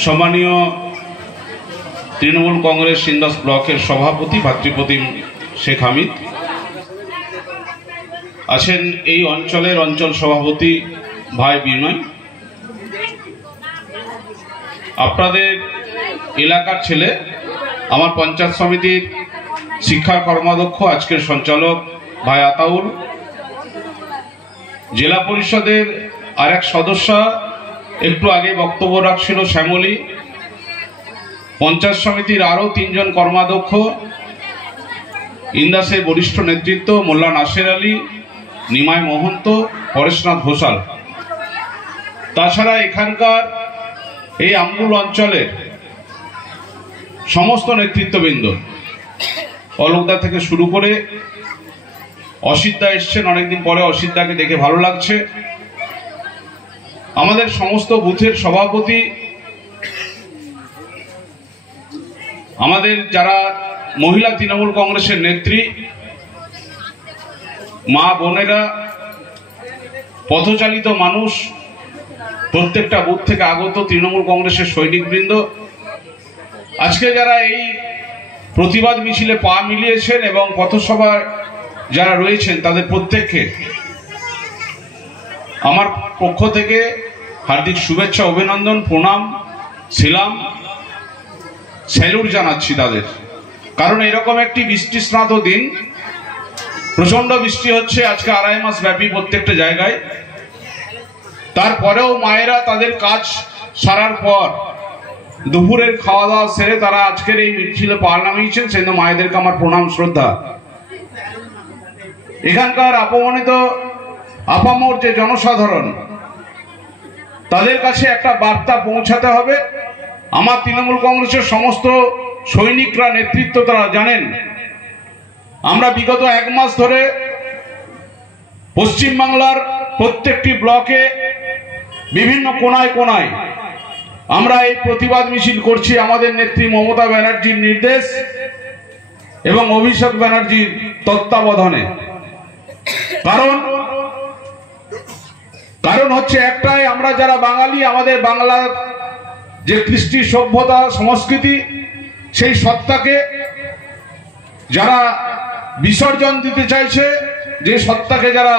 সম্মানীয় তৃণমূল কংগ্রেস ইন্দাস ব্লকের সভাপতি ভাতৃপ্রতিম শেখ হামিদ আছেন, এই অঞ্চলের অঞ্চল সভাপতি ভাই বিনয়, আপনাদের এলাকার ছেলে, আমার পঞ্চায়েত সমিতির শিক্ষা কর্মাধ্যক্ষ আজকের সঞ্চালক ভাই আতাউল, জেলা পরিষদের আরেক সদস্য একটু আগে বক্তব্য রাখছিল শ্যামলী, পঞ্চায়েত সমিতির আরও 3 জন কর্মাধ্যক্ষ, ইন্দাসের বরিষ্ঠ নেতৃত্ব মোল্লা নাসের আলী, নিমাই মহন্ত, পরেশনাথ ঘোষাল, তাছাড়া এখানকার এই আমগুল অঞ্চলের সমস্ত নেতৃত্ববৃন্দ, অলোকদা থেকে শুরু করে অসিতদা এসছেন, অনেকদিন পরে অসিতদাকে দেখে ভালো লাগছে, আমাদের সমস্ত বুথের সভাপতি, আমাদের যারা মহিলা তৃণমূল কংগ্রেসের নেত্রী, মা বোনেরা, পথচালিত মানুষ, প্রত্যেকটা বুথ থেকে আগত তৃণমূল কংগ্রেসের সৈনিকবৃন্দ, আজকে যারা এই প্রতিবাদ মিছিলে পা মিলিয়েছেন এবং পথসভায় যারা রয়েছেন তাদের প্রত্যেককে আমার পক্ষ থেকে হার্দিক শুভেচ্ছা, অভিনন্দন, প্রণাম, সেলাম, স্যালুট জানাচ্ছি তাদের। কারণ এরকম একটি বৃষ্টিস্নাত দিন, প্রচন্ড বৃষ্টি হচ্ছে আজকে 2.5 মাস ব্যাপী প্রত্যেকটা জায়গায়, তারপরেও মায়েরা তাদের কাজ সারার পর দুপুরের খাওয়া দাওয়া সেরে তারা আজকের এই মিছিলে পা নামিয়েছেন, সেই জন্য মায়েদেরকে আমার প্রণাম শ্রদ্ধা। এখানকার অপমানিত আপামর যে জনসাধারণ, তাদের কাছে একটা বার্তা পৌঁছাতে হবে। আমার তৃণমূল কংগ্রেসের সমস্ত সৈনিকরা, নেতৃত্ব তারা জানেন, আমরা বিগত 1 মাস ধরে পশ্চিমবাংলার প্রত্যেকটি ব্লকে বিভিন্ন কোনায় কোনায় আমরা এই প্রতিবাদ মিছিল করছি আমাদের নেত্রী মমতা ব্যানার্জির নির্দেশ এবং অভিষেক ব্যানার্জির তত্ত্বাবধানে। কারণ হচ্ছে একটাই, আমরা যারা বাঙালি, আমাদের বাংলার যে কৃষ্টি, সভ্যতা, সংস্কৃতি, সেই সত্তাকে যারা বিসর্জন দিতে চাইছে, যে সত্তাকে যারা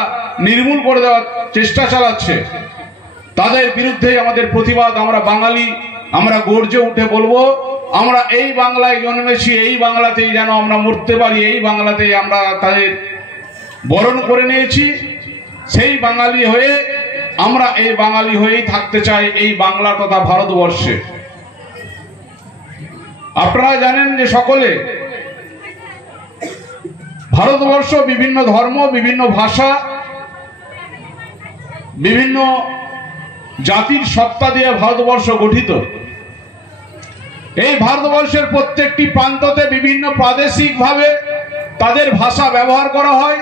নির্মূল করে দেওয়ার চেষ্টা চালাচ্ছে, তাদের বিরুদ্ধে আমাদের প্রতিবাদ। আমরা বাঙালি, আমরা গর্জে উঠে বলবো, আমরা এই বাংলায় জন্মেছি, এই বাংলাতেই যেন আমরা মরতে পারি, এই বাংলাতেই আমরা তাদের বরণ করে নিয়েছি। সেই বাঙালি হয়ে আমরা এই বাঙালি হয়েই থাকতে চাই এই বাংলা তথা ভারতবর্ষে। আপনারা জানেন যে সকলে ভারতবর্ষ বিভিন্ন ধর্ম, বিভিন্ন ভাষা, বিভিন্ন জাতির সত্তা দিয়ে ভারতবর্ষ গঠিত। এই ভারতবর্ষের প্রত্যেকটি প্রান্ততে বিভিন্ন প্রাদেশিক ভাবে তাদের ভাষা ব্যবহার করা হয়,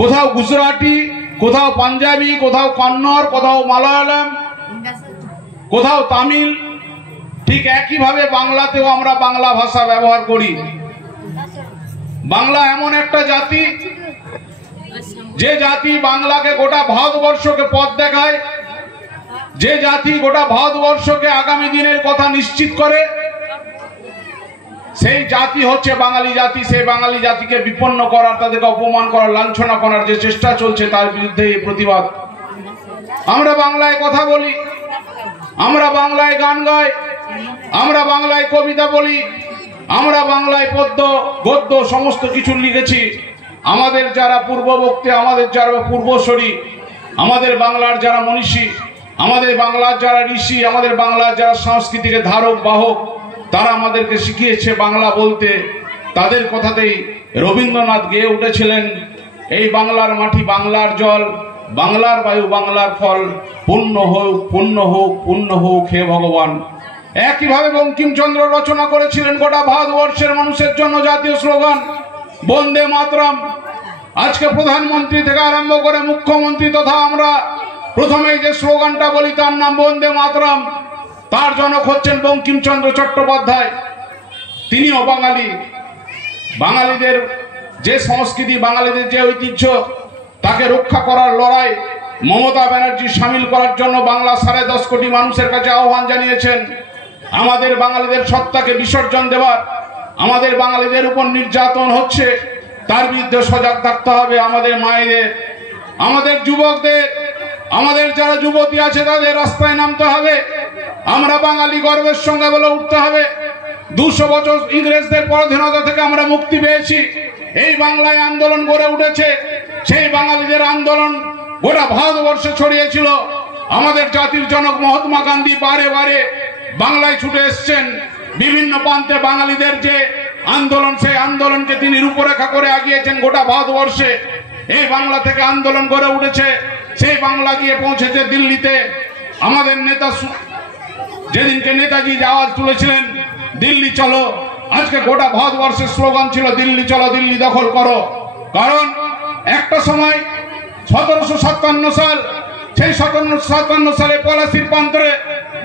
কোথাও গুজরাটি, কোথাও পাঞ্জাবি, কোথাও কন্নড়, কোথাও মালায়ালাম, কোথাও তামিল। ঠিক একইভাবে বাংলাতেও আমরা বাংলা ভাষা ব্যবহার করি। বাংলা এমন একটা জাতি, যে জাতি বাংলাকে গোটা ভারতবর্ষকে পথ দেখায়, যে জাতি গোটা ভারতবর্ষকে আগামী দিনের কথা নিশ্চিত করে, সেই জাতি হচ্ছে বাঙালি জাতি। সেই বাঙালি জাতিকে বিপন্ন করার, তাদেরকে অপমান করার, লাঞ্ছনা করার যে চেষ্টা চলছে, তার বিরুদ্ধে এই প্রতিবাদ। আমরা বাংলায় কথা বলি, আমরা বাংলায় গান গাই, আমরা বাংলায় কবিতা বলি, আমরা বাংলায় পদ্য, গদ্য সমস্ত কিছু লিখেছি। আমাদের যারা পূর্ববর্তী, আমাদের যারা পূর্বসরী, আমাদের বাংলার যারা মনীষী, আমাদের বাংলার যারা ঋষি, আমাদের বাংলার যারা সংস্কৃতিকে ধারক বাহক, তারা আমাদেরকে শিখিয়েছে বাংলা বলতে। তাদের কথাতেই রবীন্দ্রনাথ গেয়ে উঠেছিলেন, এই বাংলার মাটি, বাংলার জল, বাংলার বায়ু, বাংলার ফল, পুণ্য হোক, পুণ্য হোক, পুণ্য হোক হে ভগবান। একইভাবে বঙ্কিমচন্দ্র রচনা করেছিলেন গোটা ভারতবর্ষের মানুষের জন্য জাতীয় স্লোগান বন্দে মাতরম। আজকে প্রধানমন্ত্রী থেকে আরম্ভ করে মুখ্যমন্ত্রী তথা আমরা প্রথমেই যে স্লোগানটা বলি, তার নাম বন্দে মাতরম। তার জনক হচ্ছেন বঙ্কিমচন্দ্র চট্টোপাধ্যায়। তিনিও বাঙালি। বাঙালিদের যে সংস্কৃতি, বাঙালিদের যে ঐতিহ্য, তাকে রক্ষা করার লড়াই মমতা ব্যানার্জি সামিল করার জন্য বাংলা 10.5 কোটি মানুষের কাছে আহ্বান জানিয়েছেন। আমাদের বাঙালিদের সত্তাকে বিসর্জন দেওয়ার, আমাদের বাঙালিদের উপর নির্যাতন হচ্ছে, তার বিরুদ্ধে সজাগ থাকতে হবে। আমাদের মায়েদের, আমাদের যুবকদের, আমাদের যারা যুবতী আছে তাদের রাস্তায় নামতে হবে। আমরা বাঙালি গর্বের সঙ্গে বলে উঠতে হবে। 200 বছর ইংরেজদের পরাধীনতা থেকে আমরা মুক্তি পেয়েছি। এই বাংলায় আন্দোলন গড়ে উঠেছে। সেই বাঙালিদের আন্দোলন গোটা ভারতবর্ষে ছড়িয়েছিল। আমাদের জাতির জনক মহাত্মা গান্ধী বারে বারে বাংলায় ছুটে এসছেন। বিভিন্ন প্রান্তে বাঙালিদের যে আন্দোলন, সেই আন্দোলনকে তিনি রূপরেখা করে আগিয়েছেন গোটা ভারতবর্ষে। এই বাংলা থেকে আন্দোলন গড়ে উঠেছে। সেই বাংলা গিয়ে পৌঁছেছে দিল্লিতে। আমাদের নেতা যেদিনকে নেতাজি আওয়াজ তুলেছিলেন দিল্লি চলো, আজকে গোটা ভারতবর্ষের স্লোগান ছিল দিল্লি চলো, দিল্লি দখল করো। কারণ একটা সময় 1757 সাল, সেই 1757 সালে পলাশির প্রান্তরে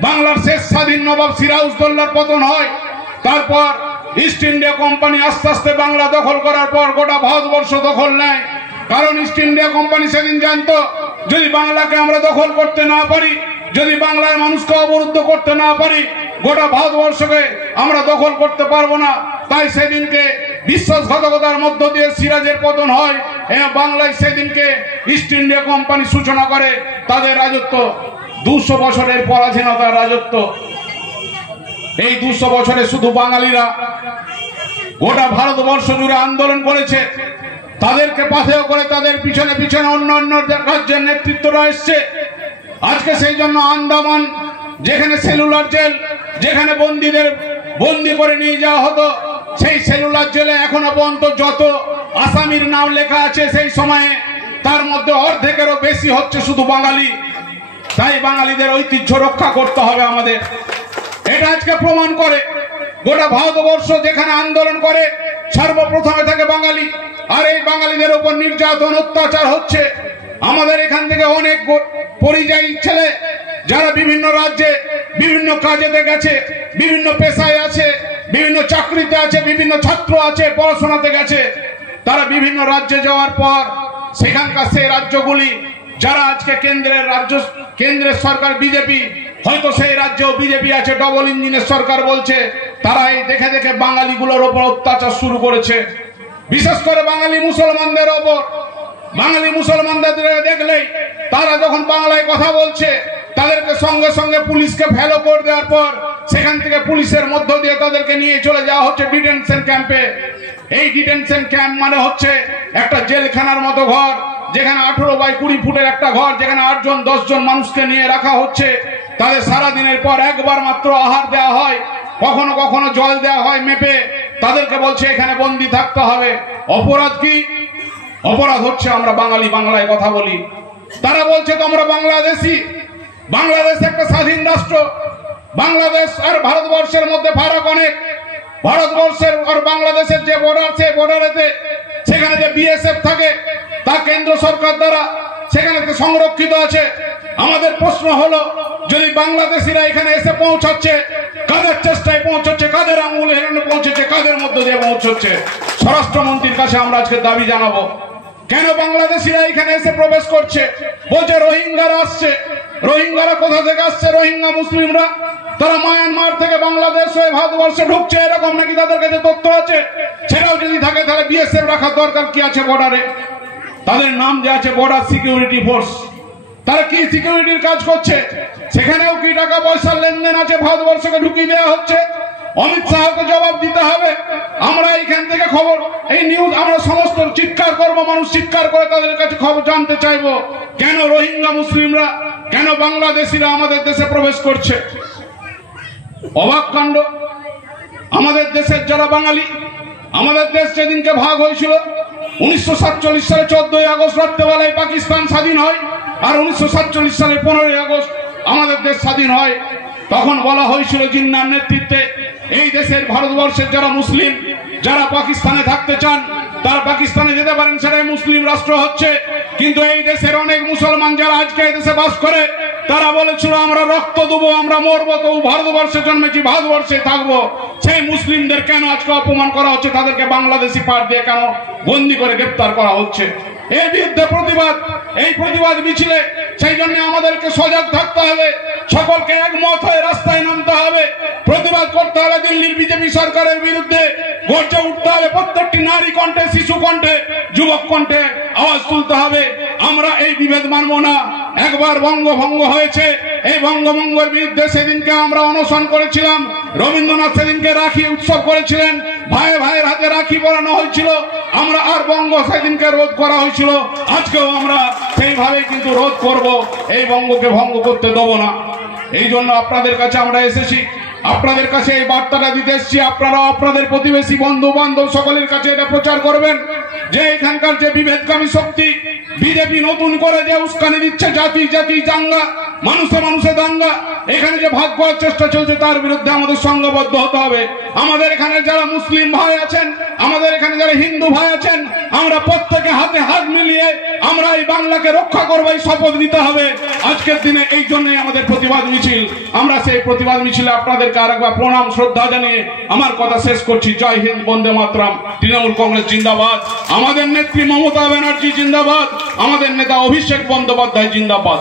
বাংলার শেষ স্বাধীন নবাব সিরাজউদ্দৌলার পতন হয়। তারপর ইস্ট ইন্ডিয়া কোম্পানি আস্তে আস্তে বাংলা দখল করার পর গোটা ভারতবর্ষ দখল নেয়। কারণ ইস্ট ইন্ডিয়া কোম্পানি সেদিন জানতো যদি বাংলাকে আমরা দখল করতে না পারি, যদি বাংলার মানুষকে অবরুদ্ধ করতে না পারি, গোটা ভারতবর্ষকে আমরা দখল করতে পারবো না। তাই সেদিনকে বিশ্বাসঘাতকতার মধ্য দিয়ে সিরাজের পতন হয়। বাংলায় সেদিনকে ইস্ট ইন্ডিয়া কোম্পানি সূচনা করে তাদের রাজত্ব, 200 বছরের পরাধীনতার রাজত্ব। এই 200 বছরে শুধু বাঙালিরা গোটা ভারতবর্ষ জুড়ে আন্দোলন করেছে। তাদেরকে পাথেয় করে তাদের পিছনে পিছনে অন্য অন্য রাজ্যের নেতৃত্বরা এসছে। আজকে সেই জন্য আন্দামান, যেখানে সেলুলার জেল, যেখানে বন্দীদের বন্দি করে নিয়ে যাওয়া হতো, সেই সেলুলার জেলে এখনো পর্যন্ত যত আসামির নাম লেখা আছে সেই সময়ে তার মধ্যে অর্ধেকেরও বেশি হচ্ছে শুধু বাঙালি। তাই বাঙালিদের ঐতিহ্য রক্ষা করতে হবে আমাদের। এটা আজকে প্রমাণ করে গোটা ভারতবর্ষ যেখানে আন্দোলন করে সর্বপ্রথমে থাকে বাঙালি। আর এই বাঙালিদের উপর নির্যাতন অত্যাচার হচ্ছে। আমাদের এখান থেকে অনেক পরিযায়ী ছেলে যারা বিভিন্ন রাজ্যে বিভিন্ন কাজেতে গেছে, বিভিন্ন পেশায় আছে, বিভিন্ন চাকরিতে আছে, বিভিন্ন ছাত্র আছে, পড়াশোনাতে গেছে, তারা বিভিন্ন রাজ্যে যাওয়ার পর সেখানকার সেই রাজ্যগুলি যারা আজকে কেন্দ্রের সরকার বিজেপি, হয়তো সেই রাজ্যেও বিজেপি আছে, ডবল ইঞ্জিনের সরকার বলছে, তারা এই দেখে দেখে বাঙালিগুলোর ওপর অত্যাচার শুরু করেছে। বিশেষ করে বাঙালি মুসলমানদের ওপর। বাঙালি মুসলমানদের দেখলেই তারা যখন বাংলায় কথা বলছে তাদেরকে সঙ্গে সঙ্গে পুলিশকে ফেলো করে দেওয়ার পর সেখান থেকে পুলিশের মধ্য দিয়ে তাদেরকে নিয়ে চলে যাওয়া হচ্ছে ডিটেনশন ক্যাম্পে। এই ডিটেনশন ক্যাম্প মানে হচ্ছে একটা জেলখানার মতো ঘর, যেখানে 18 বাই 20 ফুটের একটা ঘর, যেখানে 8 জন 10 জন মানুষকে নিয়ে রাখা হচ্ছে। তাদের সারা দিনের পর একবার মাত্র আহার দেওয়া হয়, কখনো কখনো জল দেওয়া হয় মেপে। তাদেরকে বলছে এখানে বন্দি থাকতে হবে। অপরাধ কি? অপরাধ হচ্ছে আমরা বাঙালি, বাংলায় কথা বলি। তারা বলছে তোমরা বাংলাদেশি। বাংলাদেশ একটা স্বাধীন রাষ্ট্র। বাংলাদেশ আর ভারতবর্ষের মধ্যে ফারাক অনেক। ভারতবর্ষের আর বাংলাদেশের যে বর্ডার, সেই বর্ডারেতে সেখানে যে বিএসএফ থাকে তা কেন্দ্র সরকার দ্বারা সেখানে সংরক্ষিত আছে। আমাদের প্রশ্ন হলো, যদি বাংলাদেশিরা এখানে এসে পৌঁছাচ্ছে, কাদের চেষ্টায় পৌঁছচ্ছে, কাদের আঙুল হেরানো পৌঁছেছে, কাদের মধ্য দিয়ে পৌঁছচ্ছে? স্বরাষ্ট্রমন্ত্রীর কাছে আমরা আজকে দাবি জানাবো, কেন বাংলাদেশিরা এখানে এসে প্রবেশ করছে? বলছে রোহিঙ্গারা আসছে। রোহিঙ্গারা কোথা থেকে আসছে? রোহিঙ্গা মুসলিমরা, তারা মায়ানমার থেকে বাংলাদেশ হয়ে ভারতবর্ষে ঢুকছে, এরকম নাকি তাদের কাছে তথ্য আছে? সেটাও যদি থাকে তাহলে বিএসএফ রাখার দরকার কি আছে বর্ডারে? তাদের নাম যে আছে বর্ডার সিকিউরিটি ফোর্স। তারা কি সিকিউরিটির কাজ করছে? সেখানেও কি টাকা পয়সার লেনদেন আছে? ভারতবর্ষকে ঢুকিয়ে দেওয়া হচ্ছে। অমিত শাহকে জবাব দিতে হবে। আমরা এখান থেকে খবর, এই নিউজ আমরা সমস্ত চিৎকার করবো, মানুষ চিৎকার করে তাদের কাছে খবর জানতে চাইবো, কেন রোহিঙ্গা মুসলিমরা, কেন বাংলাদেশিরা আমাদের দেশে প্রবেশ করছে? অবাক কাণ্ড। আমাদের দেশের যারা বাঙালি, আমাদের দেশ যেদিনকে ভাগ হয়েছিল 1947 সালে 14ই আগস্ট রাত্রেবেলায় পাকিস্তান স্বাধীন হয়, আর 1947 সালে 15ই আগস্ট আমাদের দেশ স্বাধীন হয়। তখন বলা হয়েছিল জিন্নার নেতৃত্বে, এই দেশের ভারতবর্ষের যারা মুসলিম, যারা পাকিস্তানে থাকতে চান তারা পাকিস্তানে যেতে পারেন, সেটাই মুসলিম রাষ্ট্র হচ্ছে। কিন্তু এই দেশের অনেক মুসলমান যারা আজকে এই দেশে বাস করে, তারা বলেছিল আমরা রক্ত দেবো, আমরা মরবো, তবু ভারতবর্ষে জন্মেছি, ভারতবর্ষে থাকবো। সেই মুসলিমদের কেন আজকে অপমান করা হচ্ছে? তাদেরকে বাংলাদেশি পার দিয়ে কেন বন্দি করে গ্রেপ্তার করা হচ্ছে? এই বিরুদ্ধে প্রতিবাদ, এই প্রতিবাদ মিছিলে সেই জন্য আমাদেরকে সজাগ থাকতে হবে, সকলকে একমত হয়ে রাস্তায় নামতে হবে, প্রতিবাদ করতে হবে দিল্লির বিজেপি সরকারের বিরুদ্ধে, গর্জে উঠতে হবে প্রত্যেকটি নারী কণ্ঠে, শিশু কণ্ঠে, যুবক কণ্ঠে আওয়াজ তুলতে হবে। আমরা এই বিভেদ মানব না। একবার বঙ্গভঙ্গ হয়েছে, এই বঙ্গভঙ্গের বিরুদ্ধে সেদিনকে আমরা অনশন করেছিলাম। রবীন্দ্রনাথ সেদিনকে রাখি উৎসব করেছিলেন, ভাইয়ের হাতে রাখি পরানো হয়েছিল, আমরা আর বঙ্গ সেদিনকে রোধ করা হয়েছিল। আজকেও আমরা সেইভাবে কিন্তু রোধ করব, এই বঙ্গকে ভঙ্গ করতে দেবো না। এই জন্য আপনাদের কাছে আমরা এসেছি, আপনাদের কাছে এই বার্তাটা দিতে এসেছি। আপনারা আপনাদের প্রতিবেশী, বন্ধু বান্ধব সকলের কাছে এটা প্রচার করবেন যে এখানকার যে বিভেদকামী শক্তি বিজেপি নতুন করে যে উস্কানি দিচ্ছে, জাতি জাতি দাঙ্গা, মানুষে মানুষে দাঙ্গা, এখানে যে ভাগ করার চেষ্টা চলছে, তার বিরুদ্ধে আমাদের সংঘবদ্ধ হতে হবে। আমাদের এখানে যারা মুসলিম ভাই আছেন, আমাদের এখানে যারা হিন্দু ভাই আছেন, আমরা প্রত্যেকে হাতে হাত মিলিয়ে আমরা এই বাংলাকে রক্ষা করবো, এই শপথ নিতে হবে আজকের দিনে। এই জন্যই আমাদের প্রতিবাদ মিছিল। আমরা সেই প্রতিবাদ মিছিলে আপনাদেরকে আরেকবার প্রণাম শ্রদ্ধা জানিয়ে আমার কথা শেষ করছি। জয় হিন্দ, বন্দে মাতরম। তৃণমূল কংগ্রেস জিন্দাবাদ। আমাদের নেত্রী মমতা ব্যানার্জি জিন্দাবাদ। আমাদের নেতা অভিষেক বন্দ্যোপাধ্যায় জিন্দাবাদ।